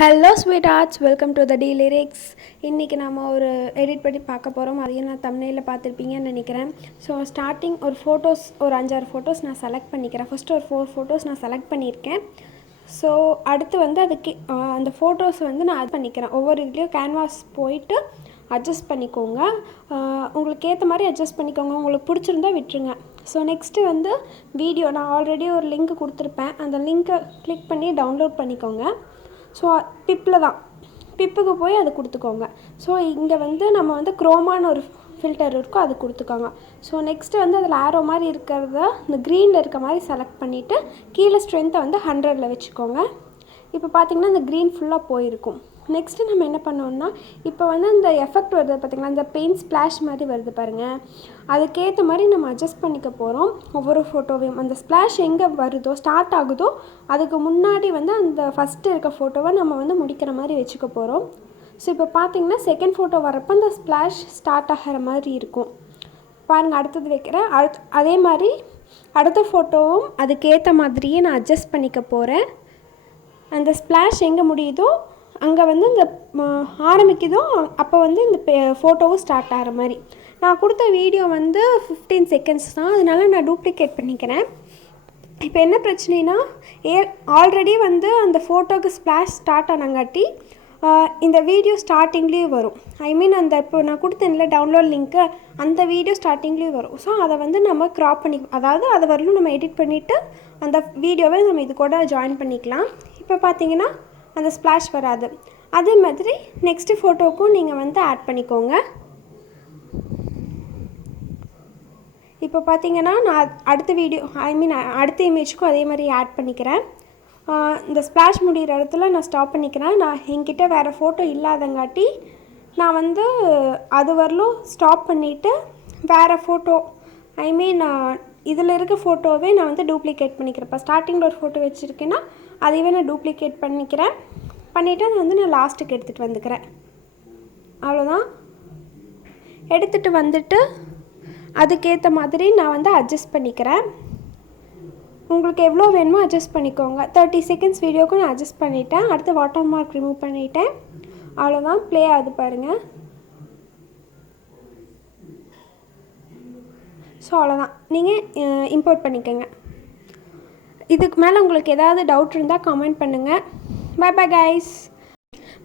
Hello sweet arts, welcome to the D lyrics. இன்றைக்கி நம்ம ஒரு எடிட் பண்ணி பார்க்க போகிறோம். அதையும் நான் தம்ப்நெயிலில் பார்த்துருப்பீங்கன்னு நினைக்கிறேன். ஸோ ஸ்டார்டிங் ஒரு ஃபோட்டோஸ், ஒரு 5-6 ஃபோட்டோஸ் நான் செலக்ட் பண்ணிக்கிறேன். ஃபஸ்ட்டு ஒரு 4 ஃபோட்டோஸ் நான் செலக்ட் பண்ணியிருக்கேன். ஸோ அடுத்து வந்து அதுக்கு அந்த ஃபோட்டோஸ் வந்து நான் அது பண்ணிக்கிறேன். ஒவ்வொரு இதுலேயும் கேன்வாஸ் போயிட்டு அட்ஜஸ்ட் பண்ணிக்கோங்க. உங்களுக்கு ஏற்ற மாதிரி அட்ஜஸ்ட் பண்ணிக்கோங்க. உங்களுக்கு பிடிச்சிருந்தா விட்டுருங்க. ஸோ நெக்ஸ்ட்டு வந்து வீடியோ, நான் ஆல்ரெடி ஒரு லிங்க் கொடுத்துருப்பேன். அந்த லிங்க்கை கிளிக் பண்ணி டவுன்லோட் பண்ணிக்கோங்க. ஸோ பிப்பில் தான், பிப்புக்கு போய் அது கொடுத்துக்கோங்க. ஸோ இங்கே வந்து நம்ம வந்து குரோமான்னு ஒரு ஃபில்டர் இருக்கும், அது கொடுத்துக்கோங்க. ஸோ நெக்ஸ்ட்டு வந்து அதில் ஆரோ மாதிரி இருக்கிறத இந்த க்ரீனில் இருக்க மாதிரி செலக்ட் பண்ணிவிட்டு கீழே ஸ்ட்ரென்த்தை வந்து 100ல் வச்சுக்கோங்க. இப்போ பார்த்திங்கன்னா இந்த க்ரீன் ஃபுல்லாக போயிருக்கும். நெக்ஸ்ட்டு நம்ம என்ன பண்ணோம்னா, இப்போ வந்து அந்த எஃபெக்ட் வருது பார்த்திங்களா, இந்த பெயிண்ட் ஸ்ப்ளாஷ் மாதிரி வருது பாருங்கள். அதுக்கேற்ற மாதிரி நம்ம அட்ஜஸ்ட் பண்ணிக்க போகிறோம். ஒவ்வொரு ஃபோட்டோவையும் அந்த ஸ்ப்ளாஷ் எங்கே வருதோ, ஸ்டார்ட் ஆகுதோ, அதுக்கு முன்னாடி வந்து அந்த ஃபஸ்ட்டு இருக்க ஃபோட்டோவை நம்ம வந்து முடிக்கிற மாதிரி வச்சுக்க போகிறோம். ஸோ இப்போ பார்த்திங்கன்னா செகண்ட் ஃபோட்டோ வரப்போ அந்த ஸ்ப்ளாஷ் ஸ்டார்ட் ஆகிற மாதிரி இருக்கும் பாருங்கள். அடுத்தது வைக்கிறேன். அதே மாதிரி அடுத்த ஃபோட்டோவும் அதுக்கேற்ற மாதிரியே நான் அட்ஜஸ்ட் பண்ணிக்க போகிறேன். அந்த ஸ்ப்ளாஷ் எங்கே முடியுதோ அங்கே வந்து இந்த ஆரம்பிக்குதோ அப்போ வந்து இந்த ஃபோட்டோவும் ஸ்டார்ட் ஆகிற மாதிரி. நான் கொடுத்த வீடியோ வந்து 15 செகண்ட்ஸ் தான், அதனால நான் டூப்ளிகேட் பண்ணிக்கிறேன். இப்போ என்ன பிரச்சனைனா, ஆல்ரெடி வந்து அந்த ஃபோட்டோவுக்கு ஸ்ப்ளாஷ் ஸ்டார்ட் ஆனங்காட்டி இந்த வீடியோ ஸ்டார்டிங்லேயும் வரும். ஐ மீன் அந்த இப்போ நான் கொடுத்தேன்ல டவுன்லோட் லிங்க்கு, அந்த வீடியோ ஸ்டார்டிங்லேயும் வரும். ஸோ அதை வந்து நம்ம க்ராப் பண்ணி, அதாவது அதை வரலும் நம்ம எடிட் பண்ணிவிட்டு அந்த வீடியோவை நம்ம இது கூட ஜாயின் பண்ணிக்கலாம். இப்போ பார்த்தீங்கன்னா அந்த ஸ்ப்ளாஷ் வராது. அதே மாதிரி நெக்ஸ்ட்டு ஃபோட்டோவுக்கும் நீங்கள் வந்து ஆட் பண்ணிக்கோங்க. இப்போ பார்த்தீங்கன்னா நான் அடுத்த வீடியோ, அடுத்த இமேஜுக்கும் அதே மாதிரி ஆட் பண்ணிக்கிறேன். இந்த ஸ்ப்ளாஷ் முடிகிற இடத்துல நான் ஸ்டாப் பண்ணிக்கிறேன். நான் என்கிட்ட வேறு ஃபோட்டோ இல்லாதங்காட்டி நான் வந்து அது வரலும் ஸ்டாப் பண்ணிவிட்டு வேறு ஃபோட்டோ, இதில் இருக்க ஃபோட்டோவே நான் வந்து டூப்ளிகேட் பண்ணிக்கிறேன். இப்போ ஸ்டார்டிங்கில் ஒரு ஃபோட்டோ வச்சுருக்கேன்னா அதையவே நான் டூப்ளிகேட் பண்ணிவிட்டு அதை வந்து நான் லாஸ்ட்டுக்கு எடுத்துகிட்டு வந்துக்கிறேன். அவ்வளோதான். எடுத்துகிட்டு வந்துட்டு அதுக்கேற்ற மாதிரி நான் வந்து அட்ஜஸ்ட் பண்ணிக்கிறேன். உங்களுக்கு எவ்வளோ வேணுமோ அட்ஜஸ்ட் பண்ணிக்கோங்க. 30 செகண்ட்ஸ் வீடியோக்கும் நான் அட்ஜஸ்ட் பண்ணிவிட்டேன். அடுத்து வாட்டர் மார்க் ரிமூவ் பண்ணிவிட்டேன். அவ்வளோதான், ப்ளே ஆகுது பாருங்கள். ஸோ அவ்வளோதான், நீங்கள் இம்போர்ட் பண்ணிக்கோங்க. இதுக்கு மேலே உங்களுக்கு ஏதாவது டவுட் இருந்தால் கமெண்ட் பண்ணுங்கள். Bye bye guys.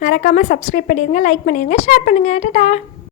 மறக்காமல் சப்ஸ்கிரைப் பண்ணிடுங்க, லைக் பண்ணிடுங்க, ஷேர் பண்ணுங்கள். டாடா.